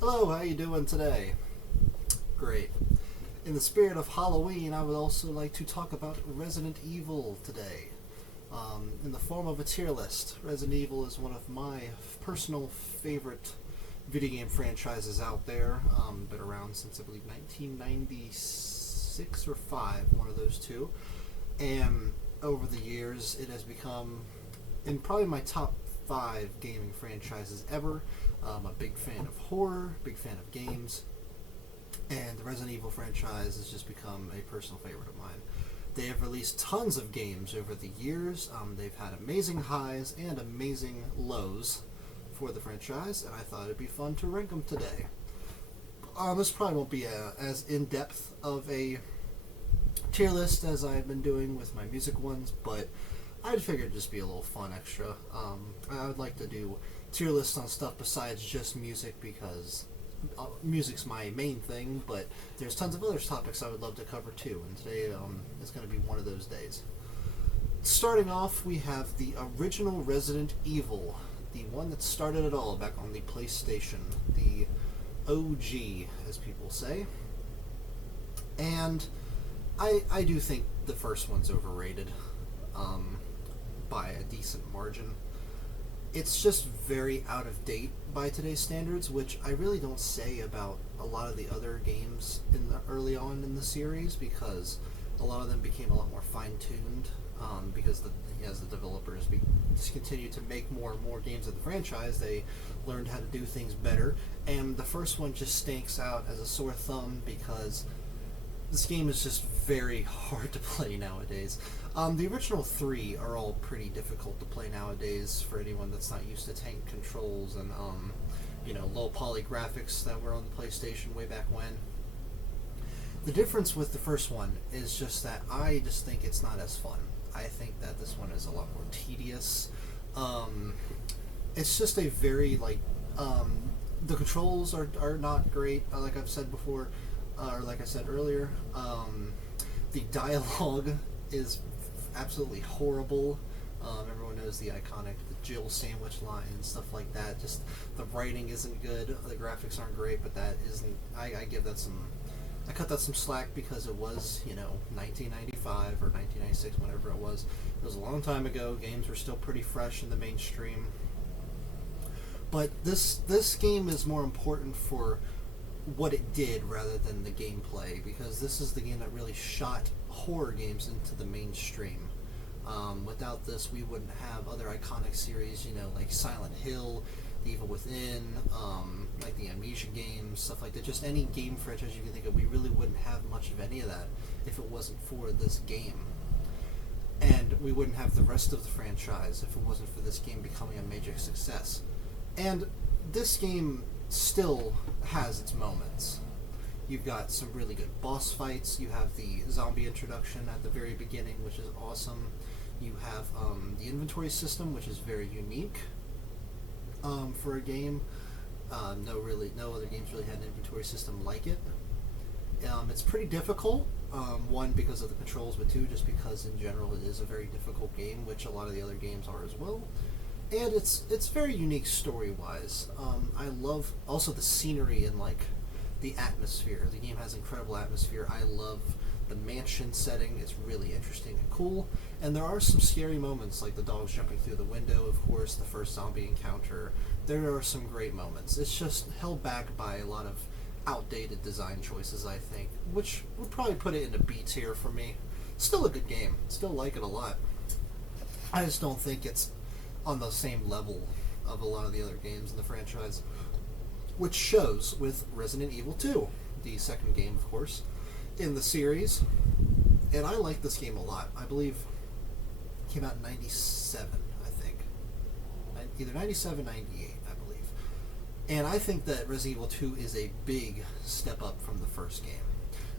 Hello, how you doing today? Great. In the spirit of Halloween, I would also like to talk about Resident Evil today. In the form of a tier list, Resident Evil is one of my personal favorite video game franchises out there. Been around since I believe 1996 or 5, one of those two. And over the years, it has become in probably my top 5 gaming franchises ever. I'm a big fan of horror, big fan of games, and the Resident Evil franchise has just become a personal favorite of mine. They have released tons of games over the years. They've had amazing highs and amazing lows for the franchise, and I thought it'd be fun to rank them today. This probably won't be as in-depth of a tier list as I've been doing with my music ones, but I figured it'd just be a little fun extra. I would like to do tier lists on stuff besides just music because music's my main thing, but there's tons of other topics I would love to cover too, and today is going to be one of those days. Starting off, we have the original Resident Evil, the one that started it all back on the PlayStation, the OG, as people say. And I do think the first one's overrated by a decent margin. It's just very out of date by today's standards, which I really don't say about a lot of the other games early on in the series, because a lot of them became a lot more fine-tuned because as the developers continue to make more and more games of the franchise, they learned how to do things better. And the first one just stinks out as a sore thumb because this game is just very hard to play nowadays. The original 3 are all pretty difficult to play nowadays for anyone that's not used to tank controls and low poly graphics that were on the PlayStation way back when. The difference with the first one is just that I just think it's not as fun. I think that this one is a lot more tedious. It's just a very the controls are not great, like I've said before. Or like I said earlier, the dialogue is absolutely horrible. Everyone knows the iconic Jill sandwich line and stuff like that. Just the writing isn't good, the graphics aren't great, but that isn't. I give that some. I cut that some slack because it was 1995 or 1996, whenever it was. It was a long time ago. Games were still pretty fresh in the mainstream. But this game is more important for what it did rather than the gameplay, because this is the game that really shot horror games into the mainstream. Without this, we wouldn't have other iconic series, like Silent Hill, The Evil Within, like the Amnesia games, stuff like that. Just any game franchise you can think of, we really wouldn't have much of any of that if it wasn't for this game. And we wouldn't have the rest of the franchise if it wasn't for this game becoming a major success. And this game still has its moments. You've got some really good boss fights. You have the zombie introduction at the very beginning, which is awesome. You have the inventory system, which is very unique for a game. No other games really had an inventory system like it. It's pretty difficult. One, because of the controls, but two, just because in general it is a very difficult game, which a lot of the other games are as well. And it's very unique story-wise. I love also the scenery and the atmosphere. The game has incredible atmosphere. I love the mansion setting. It's really interesting and cool. And there are some scary moments, like the dogs jumping through the window, of course, the first zombie encounter. There are some great moments. It's just held back by a lot of outdated design choices, I think, which would probably put it in a B tier for me. Still a good game. Still like it a lot. I just don't think it's on the same level of a lot of the other games in the franchise, which shows with Resident Evil 2, the second game, of course, in the series. And I like this game a lot. I believe it came out in 97, I think. Either 97 or 98, I believe. And I think that Resident Evil 2 is a big step up from the first game.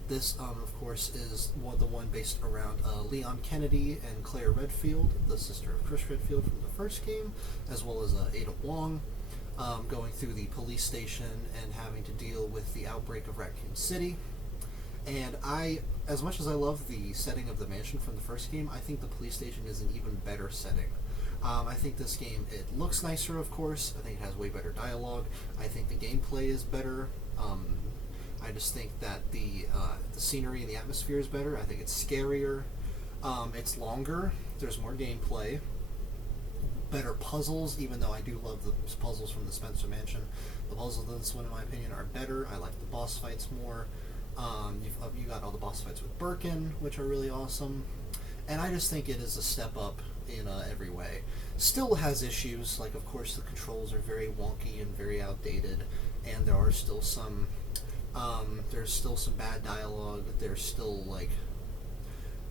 This, of course, is the one based around Leon Kennedy and Claire Redfield, the sister of Chris Redfield from the first game, as well as Ada Wong, going through the police station and having to deal with the outbreak of Raccoon City. And as much as I love the setting of the mansion from the first game, I think the police station is an even better setting. I think this game, it looks nicer, of course. I think it has way better dialogue. I think the gameplay is better. I just think that the scenery and the atmosphere is better. I think it's scarier. It's longer. There's more gameplay. Better puzzles, even though I do love the puzzles from the Spencer Mansion. The puzzles in this one, in my opinion, are better. I like the boss fights more. You got all the boss fights with Birkin, which are really awesome. And I just think it is a step up in every way. Still has issues, like of course the controls are very wonky and very outdated, and there are still some there's still some bad dialogue. There's still like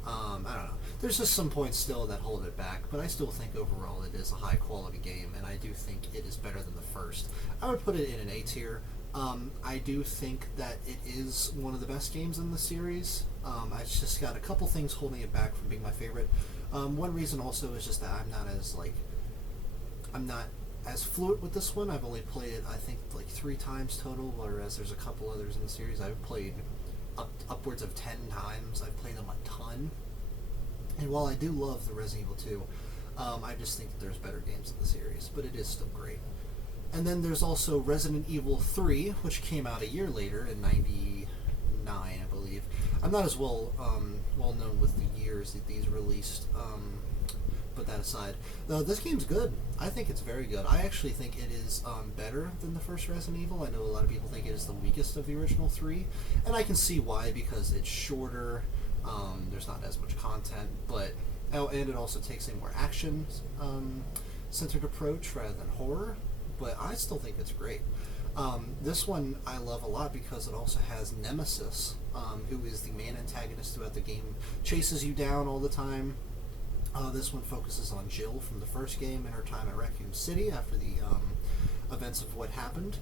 I don't know. There's just some points still that hold it back, but I still think overall it is a high quality game, and I do think it is better than the first. I would put it in an A tier. I do think that it is one of the best games in the series. It's just got a couple things holding it back from being my favorite. One reason also is just that I'm not as fluent with this one. I've only played it, I think, like 3 times total, whereas there's a couple others in the series I've played upwards of 10 times. I've played them a ton. And while I do love the Resident Evil 2, I just think that there's better games in the series, but it is still great. And then there's also Resident Evil 3, which came out a year later in '99, I believe. I'm not as well known with the years that these released, but that aside. This game's good. I think it's very good. I actually think it is better than the first Resident Evil. I know a lot of people think it is the weakest of the original 3, and I can see why, because it's shorter, there's not as much content, but and it also takes a more action centered approach rather than horror. But I still think it's great. This one I love a lot because it also has Nemesis, who is the main antagonist throughout the game, chases you down all the time. This one focuses on Jill from the first game and her time at Raccoon City after the events of what happened.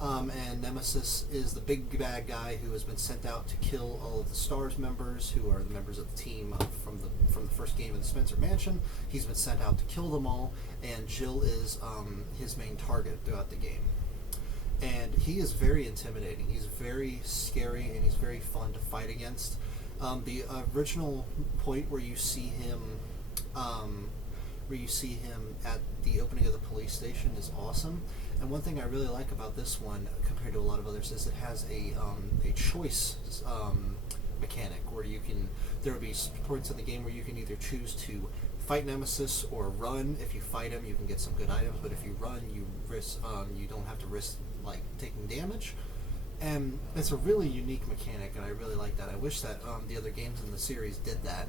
And Nemesis is the big bad guy who has been sent out to kill all of the STARS members, who are the members of the team from the first game in the Spencer Mansion. He's been sent out to kill them all, and Jill is his main target throughout the game. And he is very intimidating. He's very scary, and he's very fun to fight against. The original point where you see him at the opening of the police station is awesome. And one thing I really like about this one, compared to a lot of others, is it has a choice mechanic where there will be points in the game where you can either choose to fight Nemesis or run. If you fight him, you can get some good items, but if you run, you don't have to risk like taking damage. And it's a really unique mechanic, and I really like that. I wish that the other games in the series did that,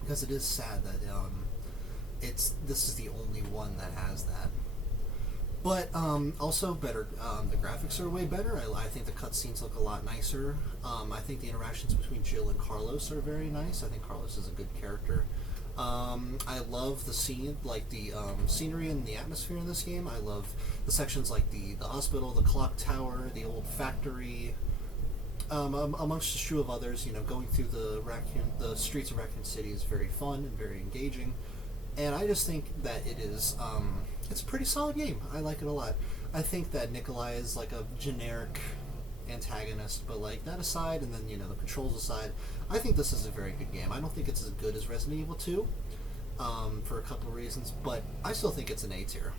because it is sad that this is the only one that has that. But also better. The graphics are way better. I think the cutscenes look a lot nicer. I think the interactions between Jill and Carlos are very nice. I think Carlos is a good character. I love the scenery and the atmosphere in this game. I love the sections like the hospital, the clock tower, the old factory. Amongst a strew of others, going through the streets of Raccoon City is very fun and very engaging. And I just think that it is. It's a pretty solid game. I like it a lot. I think that Nikolai is like a generic antagonist, but like that aside, and then the controls aside, I think this is a very good game. I don't think it's as good as Resident Evil 2 for a couple of reasons, but I still think it's an A tier.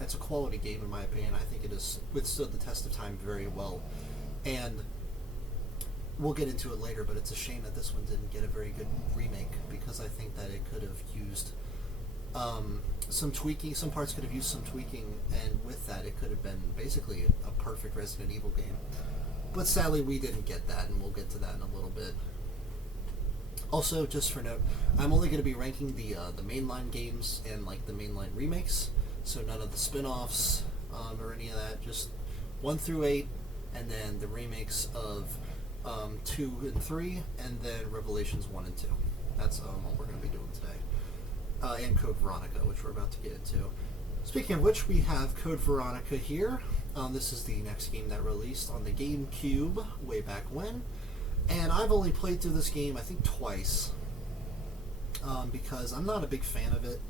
It's a quality game in my opinion. I think it has withstood the test of time very well, and we'll get into it later, but it's a shame that this one didn't get a very good remake, because I think that it could have used some tweaking. Some parts could have used some tweaking, and with that it could have been basically a perfect Resident Evil game. But sadly we didn't get that, and we'll get to that in a little bit. Also, just for note, I'm only going to be ranking the mainline games and like the mainline remakes, so none of the spin-offs or any of that, just 1 through 8, and then the remakes of 2 and 3, and then Revelations 1 and 2. That's what we're going to be doing today. And Code Veronica, which we're about to get into. Speaking of which, we have Code Veronica here. This is the next game that released on the GameCube way back when. And I've only played through this game, I think, twice. Because I'm not a big fan of it.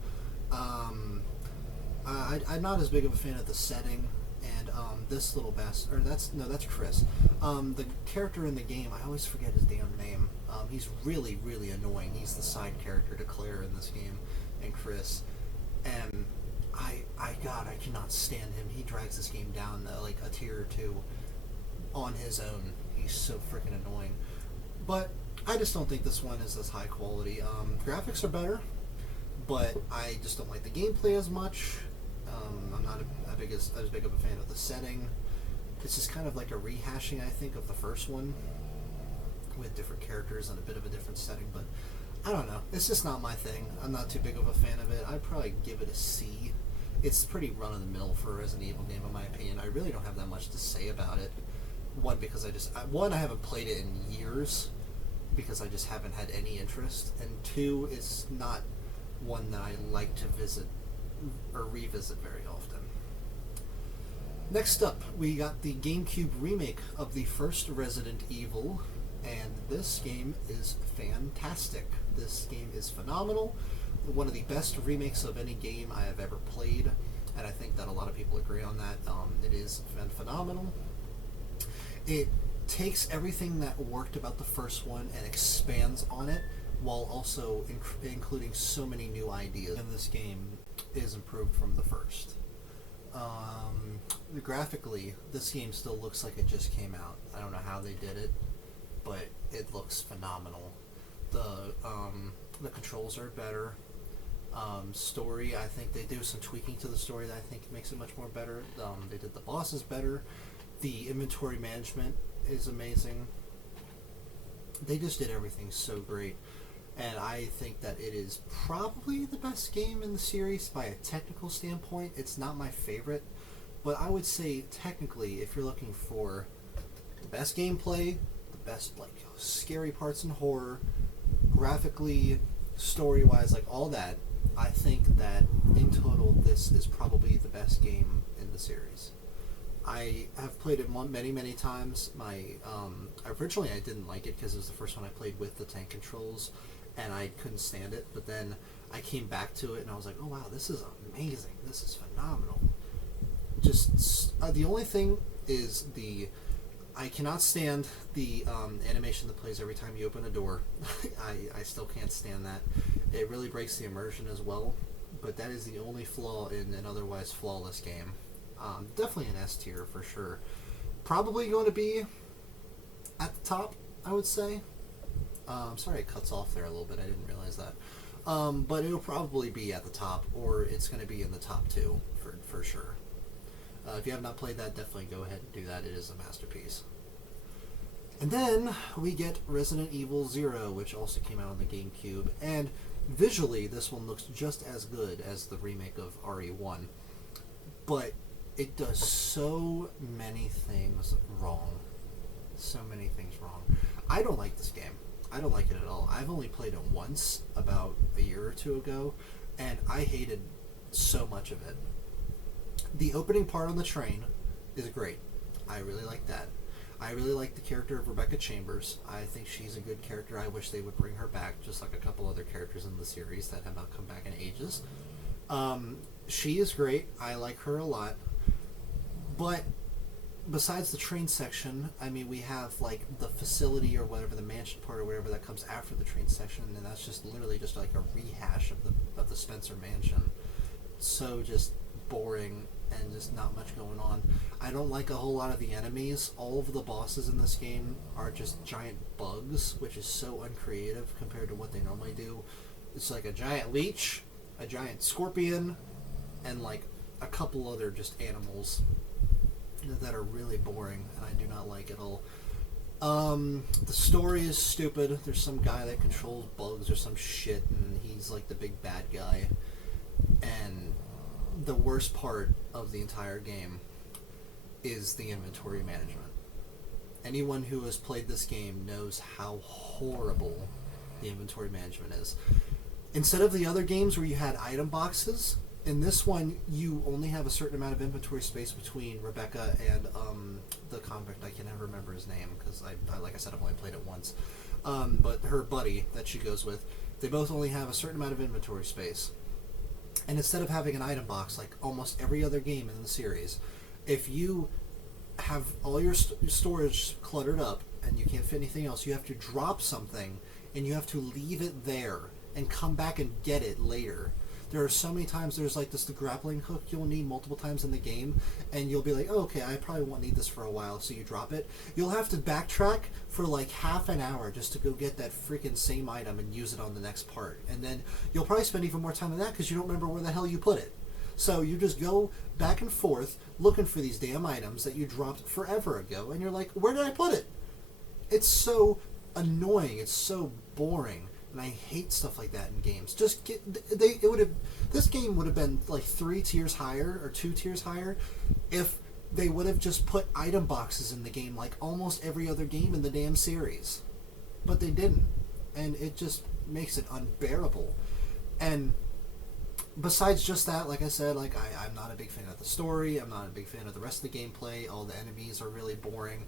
I'm not as big of a fan of the setting. And this little bastard, or that's Chris. The character in the game, I always forget his damn name. He's really, really annoying. He's the side character to Claire in this game, and Chris. And God, I cannot stand him. He drags this game down like a tier or two on his own. He's so freaking annoying. But I just don't think this one is as high quality. Graphics are better, but I just don't like the gameplay as much. I'm not as big of a fan of the setting. It's just kind of like a rehashing, I think, of the first one with different characters and a bit of a different setting. But I don't know. It's just not my thing. I'm not too big of a fan of it. I'd probably give it a C. It's pretty run-of-the-mill for a Resident Evil game, in my opinion. I really don't have that much to say about it. One, because I haven't played it in years, because I just haven't had any interest. And two, it's not one that I like to visit or revisit very often. Next up, we got the GameCube remake of the first Resident Evil, and this game is fantastic. This game is phenomenal. One of the best remakes of any game I have ever played, and I think that a lot of people agree on that. It is phenomenal. It takes everything that worked about the first one and expands on it, while also including so many new ideas. And this game is improved from the first. Graphically, this game still looks like it just came out. I don't know how they did it, but it looks phenomenal. The controls are better. Story, I think they do some tweaking to the story that I think makes it much more better. They did the bosses better. The inventory management is amazing. They just did everything so great. And I think that it is probably the best game in the series by a technical standpoint. It's not my favorite, but I would say technically, if you're looking for the best gameplay, the best like scary parts in horror, graphically, story-wise, like all that, I think that in total this is probably the best game in the series. I have played it many times. Originally I didn't like it because it was the first one I played with the tank controls, and I couldn't stand it. But then I came back to it, and I was like, oh wow, this is amazing. This is phenomenal. Just the only thing is I cannot stand the animation that plays every time you open a door. I still can't stand that. It really breaks the immersion as well, but that is the only flaw in an otherwise flawless game. Definitely an S tier for sure. Probably going to be at the top, I would say. Sorry it cuts off there a little bit, I didn't realize that. But it'll probably be at the top, or it's going to be in the top 2 for sure. If you have not played that, definitely go ahead and do that. It is a masterpiece. And then we get Resident Evil 0, which also came out on the GameCube. And visually, this one looks just as good as the remake of RE1. But it does so many things wrong. So many things wrong. I don't like this game. I don't like it at all. I've only played it once, about a year or two ago, and I hated so much of it. The opening part on the train is great. I really like that. I really like the character of Rebecca Chambers. I think she's a good character. I wish they would bring her back, just like a couple other characters in the series that have not come back in ages. She is great. I like her a lot. But besides the train section, I mean, we have like the facility or whatever, the mansion part or whatever that comes after the train section, and that's just literally just like a rehash of the Spencer mansion. So just boring and just not much going on. I don't like a whole lot of the enemies. All of the bosses in this game are just giant bugs, which is so uncreative compared to what they normally do. It's like a giant leech, a giant scorpion, and like a couple other just animals that are really boring, and I do not like at all. The story is stupid. There's some guy that controls bugs or some shit, and he's like the big bad guy. And the worst part of the entire game is the inventory management. Anyone who has played this game knows how horrible the inventory management is. Instead of the other games where you had item boxes, in this one you only have a certain amount of inventory space between Rebecca and the convict. I can never remember his name because I like I said, I've only played it once. But her buddy that she goes with, they both only have a certain amount of inventory space. And instead of having an item box like almost every other game in the series, if you have all your storage cluttered up and you can't fit anything else, you have to drop something and you have to leave it there and come back and get it later. There are so many times there's like this the grappling hook you'll need multiple times in the game, and you'll be like, oh, okay, I probably won't need this for a while, so you drop it. You'll have to backtrack for like half an hour just to go get that freaking same item and use it on the next part. And then you'll probably spend even more time than that because you don't remember where the hell you put it. So you just go back and forth looking for these damn items that you dropped forever ago, and you're like, where did I put it? It's so annoying. It's so boring, and I hate stuff like that in games. Just get it would have this game would have been like 3 tiers higher or 2 tiers higher if they would have just put item boxes in the game like almost every other game in the damn series, but they didn't, and it just makes it unbearable. And besides just that, like I said, like I'm not a big fan of the story. I'm not a big fan of the rest of the gameplay. All the enemies are really boring.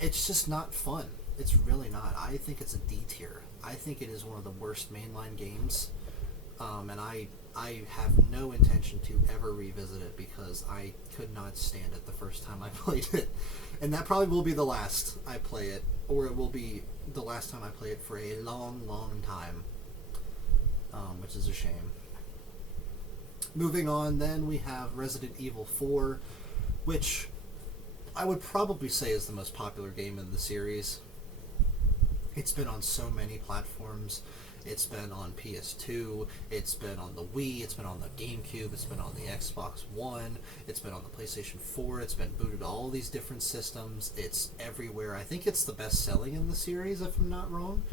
It's just not fun. It's really not. I think it's a D tier. I think it is one of the worst mainline games, and I have no intention to ever revisit it because I could not stand it the first time I played it, and that probably will be the last I play it, or it will be the last time I play it for a long, long time, which is a shame. Moving on, then, we have Resident Evil 4, which I would probably say is the most popular game in the series. It's been on so many platforms. It's been on PS2, it's been on the Wii, it's been on the GameCube, it's been on the Xbox One, it's been on the PlayStation 4, it's been booted to all these different systems. It's everywhere. I think it's the best selling in the series, if I'm not wrong.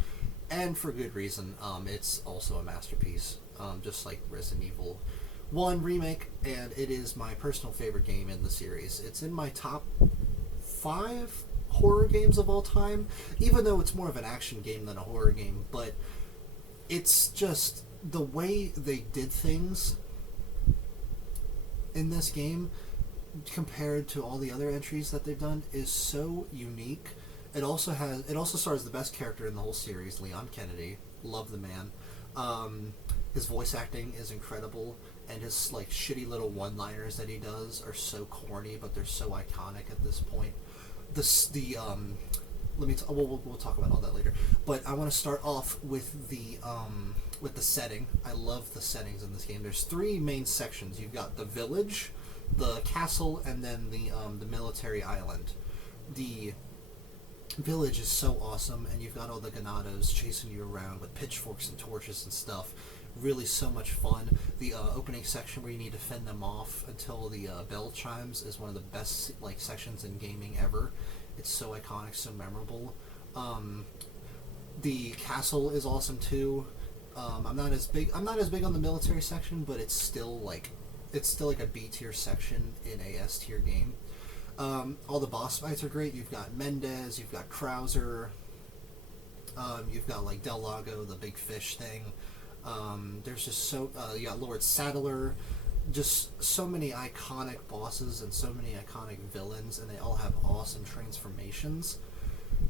And for good reason. It's also a masterpiece, just like Resident Evil 1 Remake, and it is my personal favorite game in the series. It's in my top 5 horror games of all time, even though it's more of an action game than a horror game, but it's just the way they did things in this game compared to all the other entries that they've done is so unique. It also stars the best character in the whole series, Leon Kennedy. Love the man. His voice acting is incredible, and his like shitty little one-liners that he does are so corny, but they're so iconic at this point. We'll talk about all that later. But I want to start off with the setting. I love the settings in this game. There's 3 main sections. You've got the village, the castle, and then the military island. The village is so awesome, and you've got all the ganados chasing you around with pitchforks and torches and stuff. Really so much fun. The opening section where you need to fend them off until the bell chimes is one of the best like sections in gaming ever. It's so iconic, so memorable. The castle is awesome too. I'm not as big on the military section, but it's still like a B tier section in a S tier game. All the boss fights are great. You've got Mendez, you've got Krauser, you've got like Del Lago, the big fish thing. There's just you got Lord Saddler, just so many iconic bosses and so many iconic villains, and they all have awesome transformations.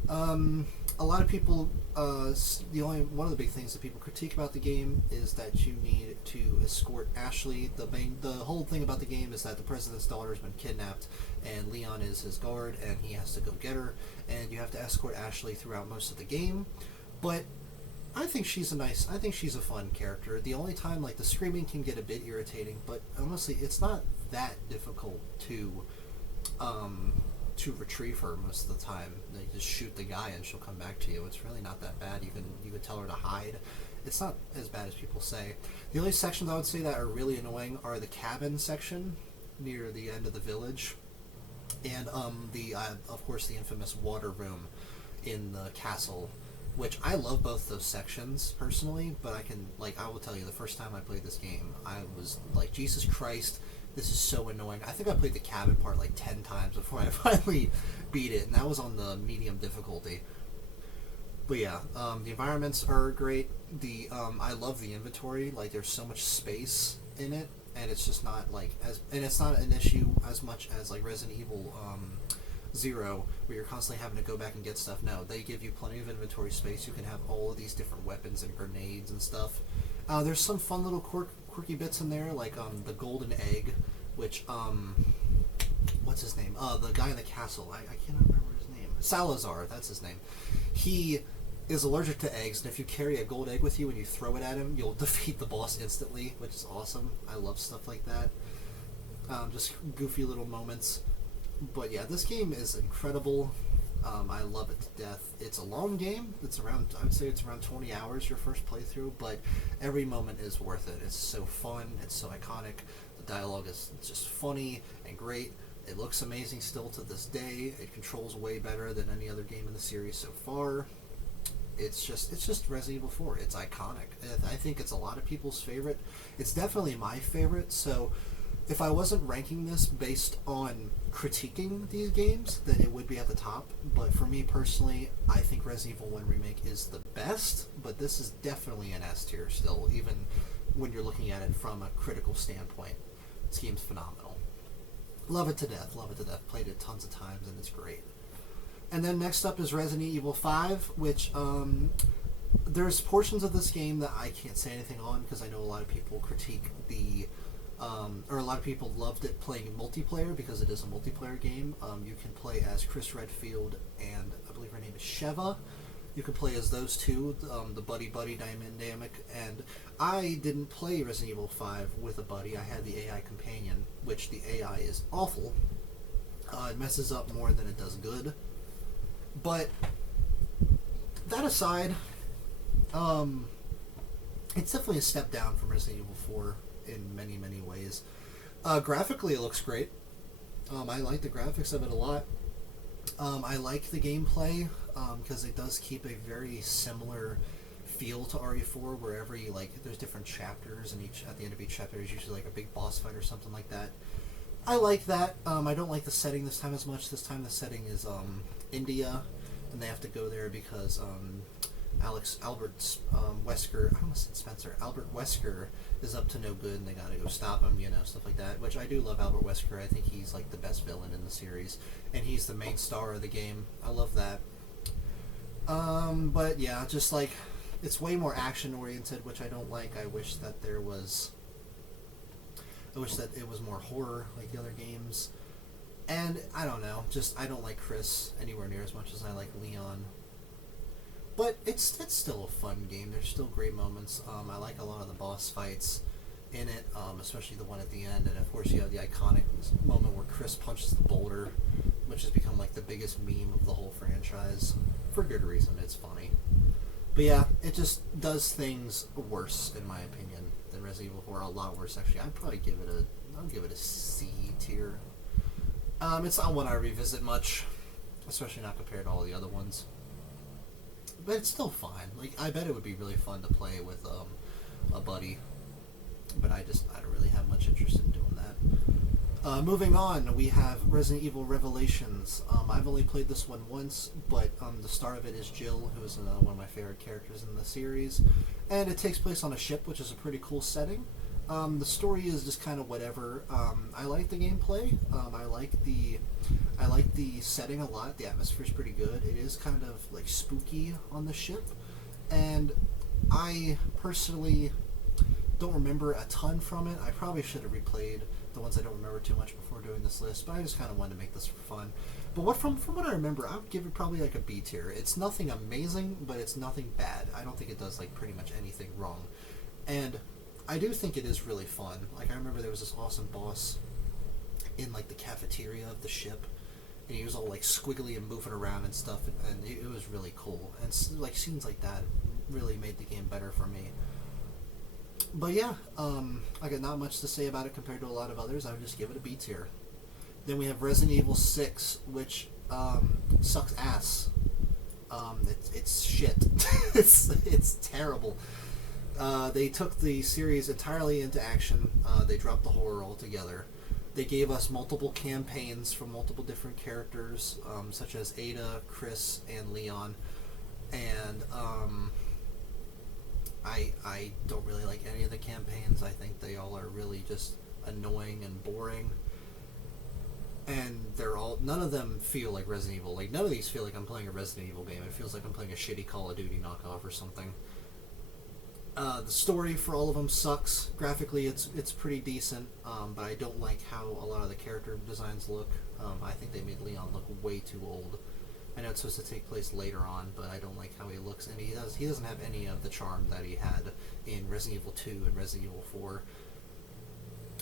A lot of people, one of the big things that people critique about the game is that you need to escort Ashley. The whole thing about the game is that the president's daughter has been kidnapped, and Leon is his guard, and he has to go get her, and you have to escort Ashley throughout most of the game. But I think she's a fun character. The only time, like, the screaming can get a bit irritating, but honestly, it's not that difficult to retrieve her most of the time. You just shoot the guy and she'll come back to you. It's really not that bad. You could tell her to hide. It's not as bad as people say. The only sections I would say that are really annoying are the cabin section near the end of the village, and of course the infamous water room in the castle, which I love both those sections personally, but I will tell you, the first time I played this game, I was like, Jesus Christ, this is so annoying. I think I played the cabin part like 10 times before I finally beat it, and that was on the medium difficulty. But yeah, the environments are great. I love the inventory. Like, there's so much space in it, and it's just not like and it's not an issue as much as like Resident Evil 0, where you're constantly having to go back and get stuff. No, they give you plenty of inventory space. You can have all of these different weapons and grenades and stuff. There's some fun little quirky bits in there, like the golden egg, which what's his name? The guy in the castle. I can't remember his name. Salazar, that's his name. He is allergic to eggs, and if you carry a gold egg with you and you throw it at him, you'll defeat the boss instantly, which is awesome. I love stuff like that. Just goofy little moments. But yeah, this game is incredible. I love it to death. It's a long game. I would say it's around 20 hours your first playthrough, but every moment is worth it. It's so fun. It's so iconic. The dialogue is just funny and great. It looks amazing still to this day. It controls way better than any other game in the series so far. It's just Resident Evil 4. It's iconic. I think it's a lot of people's favorite. It's definitely my favorite, so if I wasn't ranking this based on critiquing these games, then it would be at the top. But for me personally, I think Resident Evil 1 Remake is the best, but this is definitely an S tier still, even when you're looking at it from a critical standpoint. This game's phenomenal. Love it to death, love it to death. Played it tons of times, and it's great. And then next up is Resident Evil 5, which there's portions of this game that I can't say anything on because I know a lot of people critique or a lot of people loved it playing multiplayer because it is a multiplayer game. You can play as Chris Redfield and I believe her name is Sheva. You can play as those two, the buddy-buddy dynamic, and I didn't play Resident Evil 5 with a buddy. I had the AI companion, which the AI is awful. It messes up more than it does good. But that aside, it's definitely a step down from Resident Evil 4 in many, many ways. Graphically, it looks great. I like the graphics of it a lot. I like the gameplay because it does keep a very similar feel to RE4, where there's different chapters, and at the end of each chapter is usually like a big boss fight or something like that. I like that. I don't like the setting this time as much. This time the setting is India, and they have to go there because Albert Wesker, I almost said Spencer, Albert Wesker is up to no good, and they gotta go stop him, stuff like that, which I do love Albert Wesker. I think he's like the best villain in the series, and he's the main star of the game. I love that. But yeah, just like, it's way more action oriented, which I don't like. I wish that it was more horror like the other games. And I don't know, I don't like Chris anywhere near as much as I like Leon. But it's still a fun game. There's still great moments. I like a lot of the boss fights in it, especially the one at the end. And of course, you have the iconic moment where Chris punches the boulder, which has become like the biggest meme of the whole franchise. For good reason. It's funny. But yeah, it just does things worse, in my opinion, than Resident Evil 4. A lot worse, actually. I'll give it a C tier. It's not one I revisit much, especially not compared to all the other ones. But it's still fine. Like, I bet it would be really fun to play with a buddy. But I don't really have much interest in doing that. Moving on, we have Resident Evil Revelations. I've only played this one once, but the star of it is Jill, who is one of my favorite characters in the series. And it takes place on a ship, which is a pretty cool setting. The story is just kind of whatever. I like the gameplay. I like the setting a lot. The atmosphere is pretty good. It is kind of like spooky on the ship, and I personally don't remember a ton from it. I probably should have replayed the ones I don't remember too much before doing this list, but I just kind of wanted to make this for fun. But from what I remember, I would give it probably like a B tier. It's nothing amazing, but it's nothing bad. I don't think it does like pretty much anything wrong, and I do think it is really fun. Like, I remember there was this awesome boss in like the cafeteria of the ship, and he was all like squiggly and moving around and stuff, and it was really cool. And like scenes like that really made the game better for me. But yeah, I got not much to say about it compared to a lot of others. I would just give it a B tier. Then we have Resident Evil 6, which sucks ass. It's shit. it's terrible. They took the series entirely into action. They dropped the horror altogether. They gave us multiple campaigns from multiple different characters, such as Ada, Chris, and Leon. And I don't really like any of the campaigns. I think they all are really just annoying and boring. And none of them feel like Resident Evil. Like, none of these feel like I'm playing a Resident Evil game. It feels like I'm playing a shitty Call of Duty knockoff or something. The story for all of them sucks. Graphically, it's pretty decent, but I don't like how a lot of the character designs look. I think they made Leon look way too old I know it's supposed to take place later on, but I don't like how he looks, and he doesn't have any of the charm that he had in Resident Evil 2 and Resident Evil 4.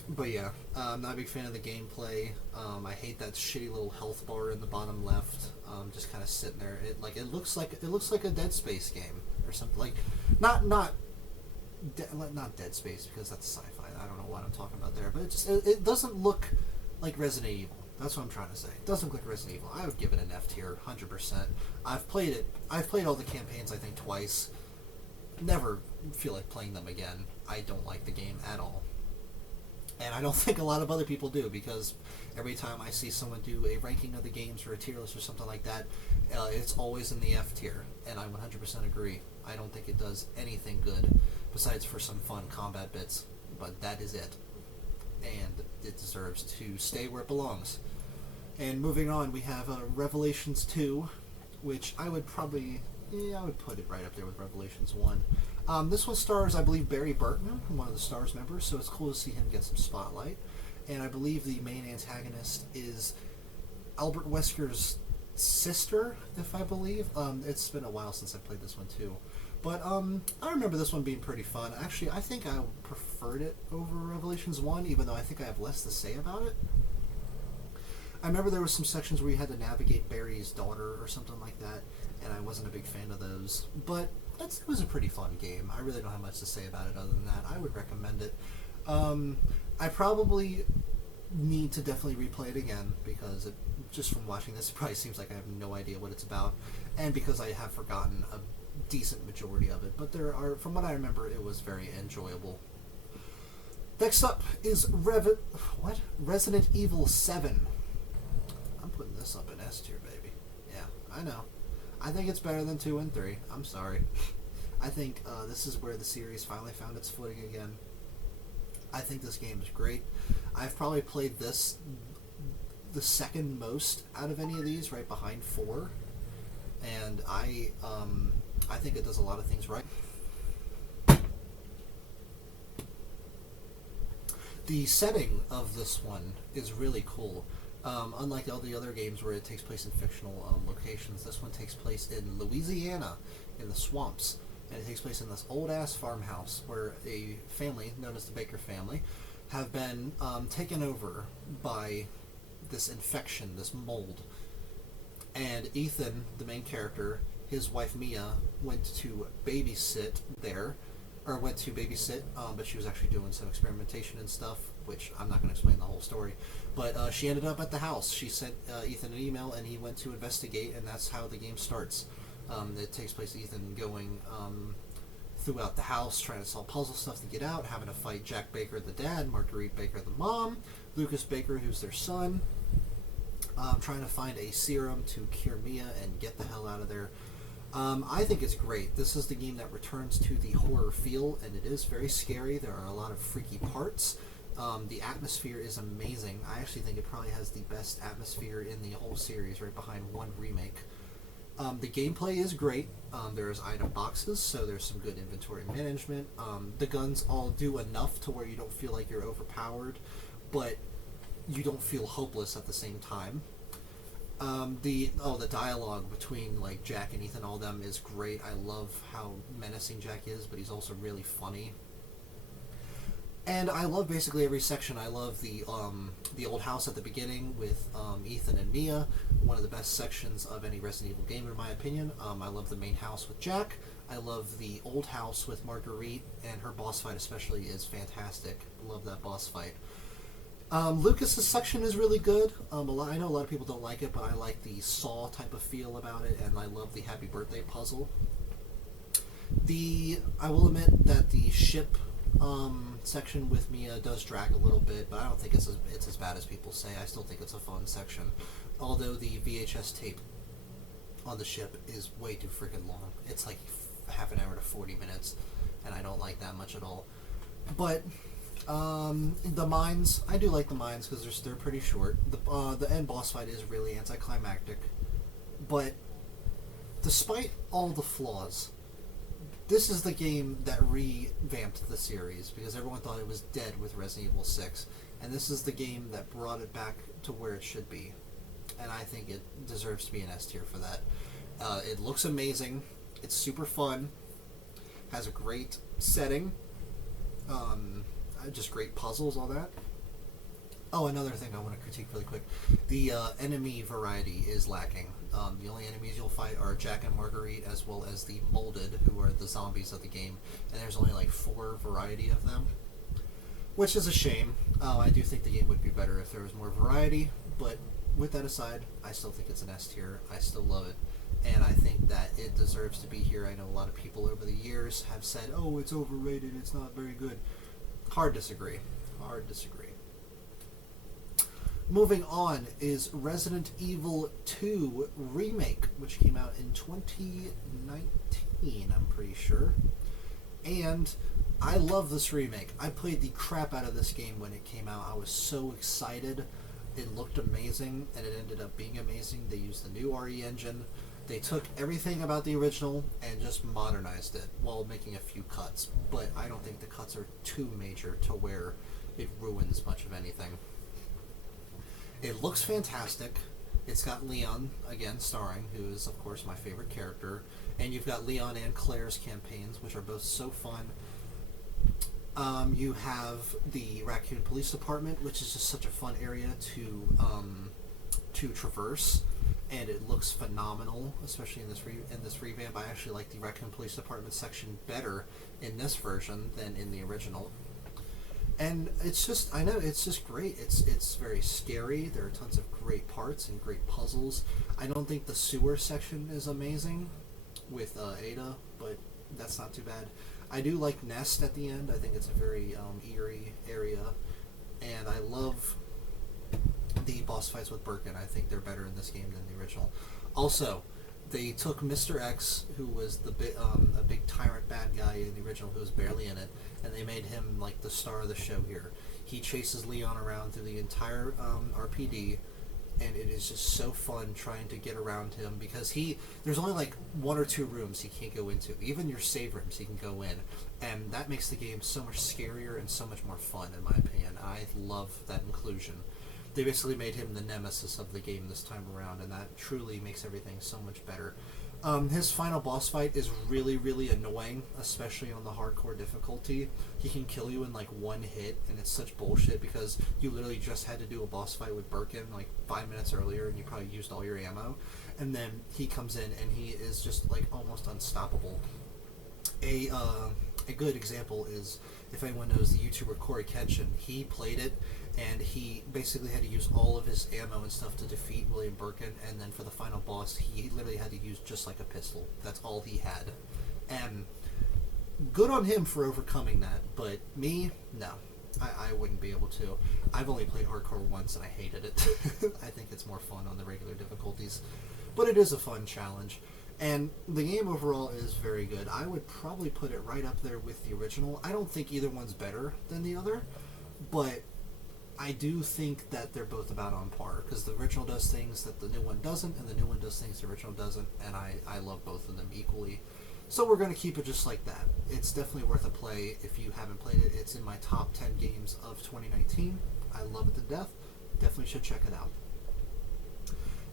But yeah, I'm not a big fan of the gameplay. I hate that shitty little health bar in the bottom left. Just kind of sitting there. It looks like a Dead Space game or something. Like, not Dead Space, because that's sci-fi. I don't know what I'm talking about there, but it doesn't look like Resident Evil. That's what I'm trying to say. It doesn't look like Resident Evil. I would give it an F tier, 100%. I've played it. I've played all the campaigns, I think, twice. Never feel like playing them again. I don't like the game at all. And I don't think a lot of other people do, because every time I see someone do a ranking of the games or a tier list or something like that, it's always in the F tier. And I 100% agree. I don't think it does anything good, besides for some fun combat bits. But that is it. And it deserves to stay where it belongs. And moving on, we have Revelations 2, which I would put it right up there with Revelations 1. This one stars, I believe, Barry Burton, one of the STARS members, so it's cool to see him get some spotlight. And I believe the main antagonist is Albert Wesker's sister, if I believe. It's been a while since I played this one, too. But I remember this one being pretty fun. Actually, I think I preferred it over Revelations 1, even though I think I have less to say about it. I remember there were some sections where you had to navigate Barry's daughter or something like that, and I wasn't a big fan of those. But it was a pretty fun game. I really don't have much to say about it other than that. I would recommend it. I probably need to definitely replay it again, because just from watching this, it probably seems like I have no idea what it's about, and because I have forgotten a decent majority of it. But from what I remember, it was very enjoyable. Next up is Resident Evil 7. I'm putting this up in S tier, baby. Yeah, I know. I think it's better than 2 and 3. I'm sorry. I think this is where the series finally found its footing again. I think this game is great. I've probably played this the second most out of any of these, right behind 4. And I think it does a lot of things right. The setting of this one is really cool. Unlike all the other games where it takes place in fictional locations, this one takes place in Louisiana, in the swamps. And it takes place in this old-ass farmhouse where a family, known as the Baker family, have been taken over by this infection, this mold. And Ethan, the main character, his wife Mia, went to babysit, but she was actually doing some experimentation and stuff, which I'm not going to explain the whole story. But she ended up at the house. She sent Ethan an email, and he went to investigate, and that's how the game starts. It takes place Ethan going throughout the house, trying to solve puzzle stuff to get out, having to fight Jack Baker, the dad, Marguerite Baker, the mom, Lucas Baker, who's their son, trying to find a serum to cure Mia and get the hell out of there. I think it's great. This is the game that returns to the horror feel, and it is very scary. There are a lot of freaky parts. The atmosphere is amazing. I actually think it probably has the best atmosphere in the whole series, right behind 1 Remake. The gameplay is great. There's item boxes, so there's some good inventory management. The guns all do enough to where you don't feel like you're overpowered, but you don't feel hopeless at the same time. The dialogue between like Jack and Ethan, all of them, is great. I love how menacing Jack is, but he's also really funny. And I love basically every section. I love the old house at the beginning with Ethan and Mia, one of the best sections of any Resident Evil game in my opinion. I love the main house with Jack. I love the old house with Marguerite, and her boss fight especially is fantastic. Love that boss fight. Lucas's section is really good. I know a lot of people don't like it, but I like the Saw type of feel about it, and I love the Happy Birthday puzzle. I will admit that the ship section with Mia does drag a little bit, but I don't think it's as bad as people say. I still think it's a fun section, although the VHS tape on the ship is way too freaking long. It's like half an hour to 40 minutes, and I don't like that much at all. But the mines, I do like the mines because they're pretty short. The end boss fight is really anticlimactic, but despite all the flaws, this is the game that revamped the series, because everyone thought it was dead with Resident Evil 6, and this is the game that brought it back to where it should be. and I think it deserves to be an S tier for that. It looks amazing. It's super fun. Has a great setting. Just great puzzles, all that. Oh, another thing I want to critique really quick. The enemy variety is lacking. The only enemies you'll fight are Jack and Marguerite, as well as the Molded, who are the zombies of the game. And there's only like 4 variety of them, which is a shame. I do think the game would be better if there was more variety, but with that aside, I still think it's an S tier. I still love it, and I think that it deserves to be here. I know a lot of people over the years have said, oh, it's overrated, it's not very good. Hard disagree. Hard disagree. Moving on is Resident Evil 2 Remake, which came out in 2019, I'm pretty sure. And I love this remake. I played the crap out of this game when it came out. I was so excited. It looked amazing, and it ended up being amazing. They used the new RE engine. They took everything about the original and just modernized it while making a few cuts. But I don't think the cuts are too major to where it ruins much of anything. It looks fantastic. It's got Leon, again, starring, who is, of course, my favorite character. And you've got Leon and Claire's campaigns, which are both so fun. You have the Raccoon Police Department, which is just such a fun area to traverse, and it looks phenomenal, especially in this revamp. I actually like the Raccoon Police Department section better in this version than in the original. And it's just, I know, it's just great. It's very scary. There are tons of great parts and great puzzles. I don't think the sewer section is amazing with Ada, but that's not too bad. I do like Nest at the end. I think it's a very eerie area. And I love the boss fights with Birkin. I think they're better in this game than the original. Also, they took Mr. X, who was a big tyrant bad guy in the original, who was barely in it, and they made him like the star of the show here. He chases Leon around through the entire RPD, and it is just so fun trying to get around him because there's only like 1 or 2 rooms he can't go into. Even your save rooms he can go in, and that makes the game so much scarier and so much more fun, in my opinion. I love that inclusion. They basically made him the nemesis of the game this time around, and that truly makes everything so much better. His final boss fight is really, really annoying, especially on the hardcore difficulty. He can kill you in like 1 hit, and it's such bullshit because you literally just had to do a boss fight with Birkin like 5 minutes earlier, and you probably used all your ammo. And then he comes in, and he is just like almost unstoppable. A good example is, if anyone knows the YouTuber Corey Kenshin, he played it, and he basically had to use all of his ammo and stuff to defeat William Birkin, and then for the final boss, he literally had to use just like a pistol. That's all he had. And good on him for overcoming that, but me, no. I wouldn't be able to. I've only played hardcore once, and I hated it. I think it's more fun on the regular difficulties. But it is a fun challenge. And the game overall is very good. I would probably put it right up there with the original. I don't think either one's better than the other, but I do think that they're both about on par, because the original does things that the new one doesn't, and the new one does things the original doesn't, and I love both of them equally. So we're going to keep it just like that. It's definitely worth a play if you haven't played it. It's in my top 10 games of 2019. I love it to death. Definitely should check it out.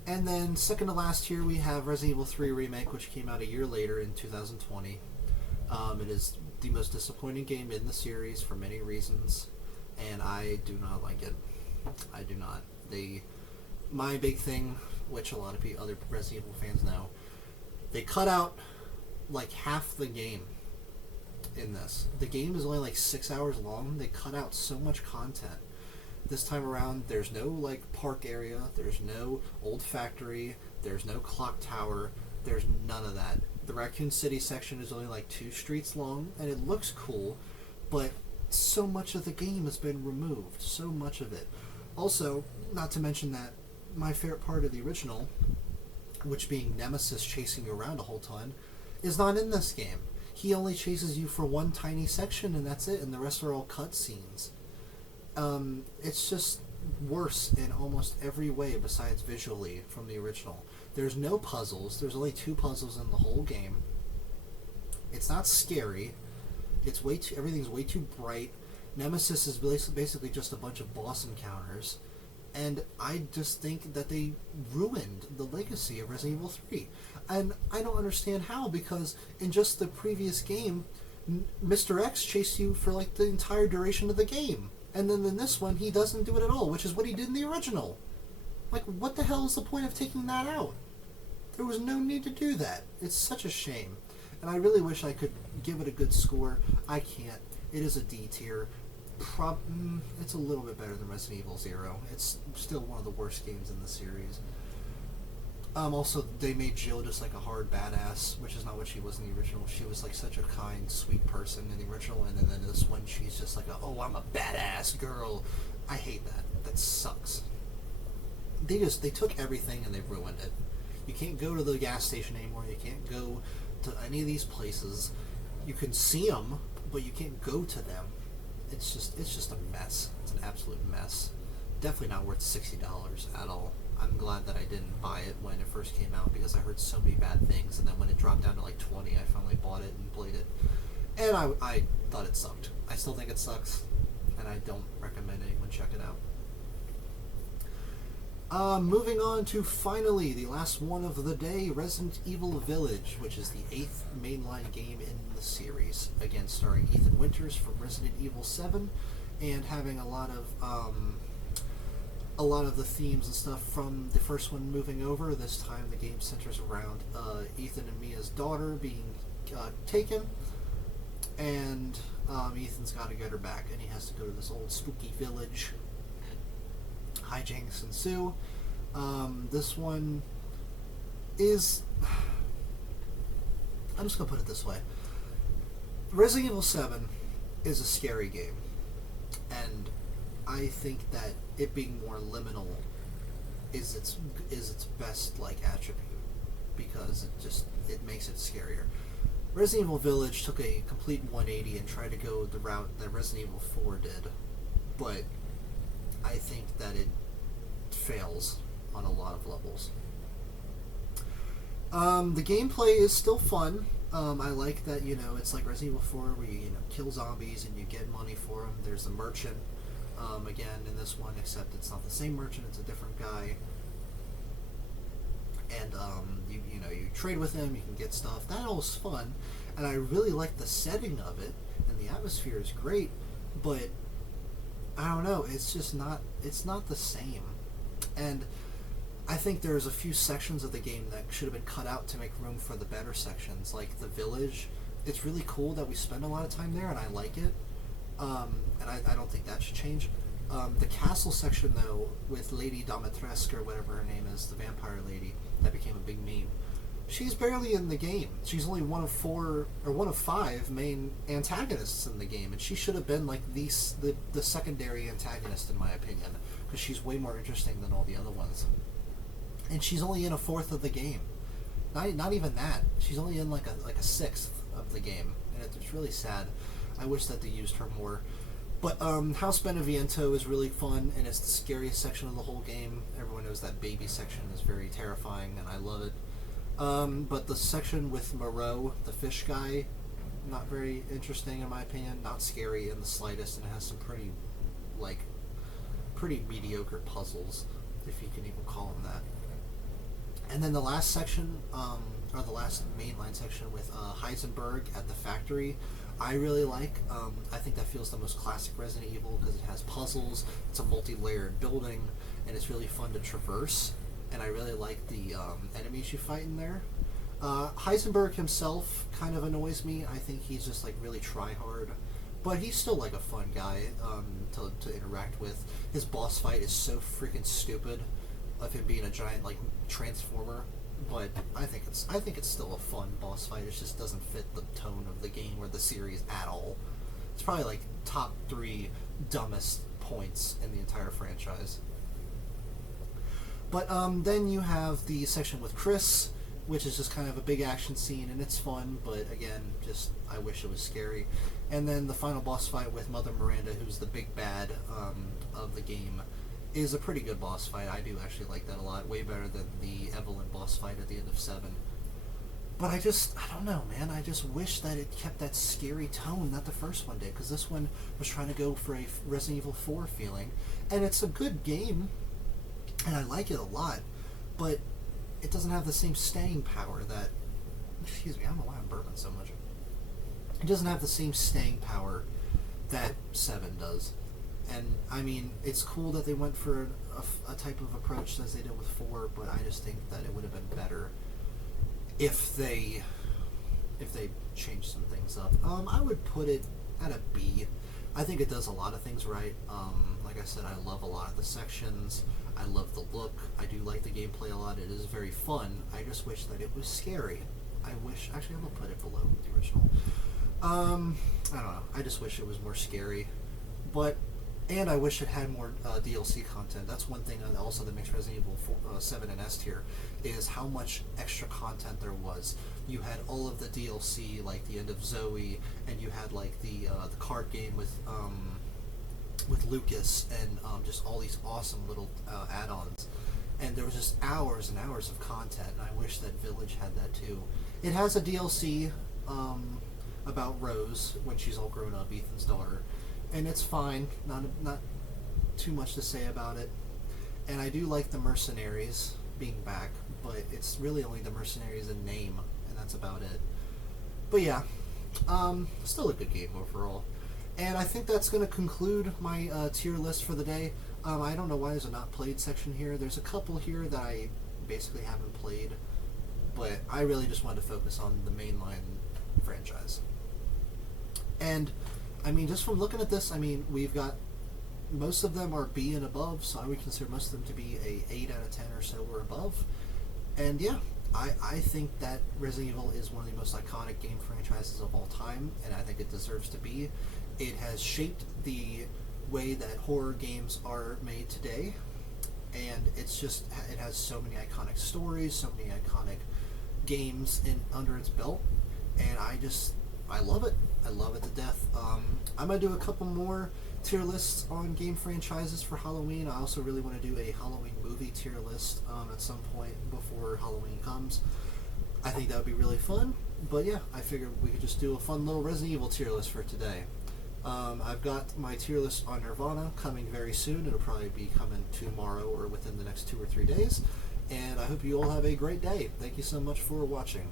And then second to last here we have Resident Evil 3 Remake, which came out a year later in 2020. It is the most disappointing game in the series for many reasons, and I do not like it. I do not. My big thing, which a lot of other Resident Evil fans know, they cut out like half the game in this. The game is only like 6 hours long. They cut out so much content. This time around, there's no like park area, there's no old factory, there's no clock tower, there's none of that. The Raccoon City section is only like 2 streets long, and it looks cool, but so much of the game has been removed, so much of it. Also, not to mention that my favorite part of the original, which being Nemesis chasing you around a whole ton, is not in this game. He only chases you for one tiny section, and that's it, and the rest are all cutscenes. It's just worse in almost every way besides visually from the original. There's no puzzles. There's only 2 puzzles in the whole game. It's not scary. Everything's way too bright. Nemesis is basically just a bunch of boss encounters, And I just think that they ruined the legacy of Resident Evil 3. And I don't understand how, because in just the previous game, Mr. X chased you for like the entire duration of the game. And then in this one, he doesn't do it at all, which is what he did in the original. Like, what the hell is the point of taking that out? There was no need to do that. It's such a shame. And I really wish I could give it a good score. I can't. It is a D tier. It's a little bit better than Resident Evil 0. It's still one of the worst games in the series. Also, they made Jill just like a hard badass, which is not what she was in the original. She was like such a kind, sweet person in the original, and then in this one, she's just like, oh, I'm a badass girl. I hate that. That sucks. They took everything and they ruined it. You can't go to the gas station anymore. You can't go to any of these places. You can see them, but you can't go to them. It's just a mess. It's an absolute mess. Definitely not worth $60 at all. I'm glad that I didn't buy it when it first came out, because I heard so many bad things, and then when it dropped down to like 20, I finally bought it and played it. And I thought it sucked. I still think it sucks, and I don't recommend anyone check it out. Moving on to finally the last one of the day, Resident Evil Village, which is the 8th mainline game in the series. Again, starring Ethan Winters from Resident Evil 7, and having a lot of the themes and stuff from the first one moving over. This time the game centers around Ethan and Mia's daughter being taken, and Ethan's got to get her back, and he has to go to this old spooky village. Hijinks ensue. This one is... I'm just going to put it this way. Resident Evil 7 is a scary game, and I think that it being more liminal is its best like attribute, because it makes it scarier. Resident Evil Village took a complete 180 and tried to go the route that Resident Evil 4 did, but I think that it fails on a lot of levels. The gameplay is still fun. I like that, it's like Resident Evil 4 where you kill zombies and you get money for them. There's a merchant, again, in this one, except it's not the same merchant, it's a different guy. And, you trade with him, you can get stuff. That all was fun, and I really like the setting of it, and the atmosphere is great, but I don't know, it's not the same. And I think there's a few sections of the game that should have been cut out to make room for the better sections, like the village. It's really cool that we spend a lot of time there, and I like it. And I don't think that should change. The castle section, though, with Lady Dimitrescu, or whatever her name is, the vampire lady, that became a big meme. She's barely in the game. She's only one of 5 main antagonists in the game, and she should have been like the secondary antagonist, in my opinion, because she's way more interesting than all the other ones. And she's only in a 1/4 of the game. Not even that. She's only in like a 1/6 of the game, and it's really sad. I wish that they used her more. But House Beneviento is really fun, and it's the scariest section of the whole game. Everyone knows that baby section is very terrifying, and I love it. But the section with Moreau, the fish guy, not very interesting in my opinion. Not scary in the slightest, and it has some pretty mediocre puzzles, if you can even call them that. And then the last section, or the last mainline section with Heisenberg at the factory, I really like. I think that feels the most classic Resident Evil, because it has puzzles, it's a multi-layered building, and it's really fun to traverse. And I really like the enemies you fight in there. Heisenberg himself kind of annoys me. I think he's just like really try-hard, but he's still like a fun guy to interact with. His boss fight is so freaking stupid, of him being a giant like transformer, but I think it's still a fun boss fight. It just doesn't fit the tone of the game or the series at all. It's probably like top 3 dumbest points in the entire franchise. But then you have the section with Chris, which is just kind of a big action scene, and it's fun, but again, just I wish it was scary. And then the final boss fight with Mother Miranda, who's the big bad of the game, is a pretty good boss fight. I do actually like that a lot, way better than the Evelyn boss fight at the end of 7. But I don't know, man. I just wish that it kept that scary tone that the first one did, because this one was trying to go for a Resident Evil 4 feeling, and it's a good game. and I like it a lot, but it doesn't have the same staying power that. Excuse me, I don't know why I'm burping so much. It doesn't have the same staying power that 7 does. And I mean, it's cool that they went for a type of approach as they did with 4, but I just think that it would have been better if they changed some things up. I would put it at a B. I think it does a lot of things right. Like I said, I love a lot of the sections. I love the look. I do like the gameplay a lot. It is very fun. I just wish that it was scary. Actually, I'm gonna put it below the original. I don't know. I just wish it was more scary, and I wish it had more DLC content. That's one thing also that makes Resident Evil 7 an S tier, is how much extra content there was. You had all of the DLC, like the end of Zoe, and you had like the card game with Lucas, and just all these awesome little add-ons. And there was just hours and hours of content, and I wish that Village had that too. It has a DLC about Rose when she's all grown up, Ethan's daughter, and it's fine. Not too much to say about it. And I do like the mercenaries being back, but it's really only the mercenaries in name, and that's about it. But yeah, still a good game overall. And I think that's going to conclude my tier list for the day. I don't know why there's a not played section here. There's a couple here that I basically haven't played, but I really just wanted to focus on the mainline franchise. And I mean, just from looking at this, I mean, we've got most of them are B and above, so I would consider most of them to be a 8 out of 10 or so or above. And yeah, I think that Resident Evil is one of the most iconic game franchises of all time, and I think it deserves to be. It has shaped the way that horror games are made today, and it has so many iconic stories, so many iconic games under its belt, and I love it. I love it to death. I'm going to do a couple more tier lists on game franchises for Halloween. I also really want to do a Halloween movie tier list at some point before Halloween comes. I think that would be really fun, but yeah, I figured we could just do a fun little Resident Evil tier list for today. I've got my tier list on Nirvana coming very soon. It'll probably be coming tomorrow or within the next 2 or 3 days. And I hope you all have a great day. Thank you so much for watching.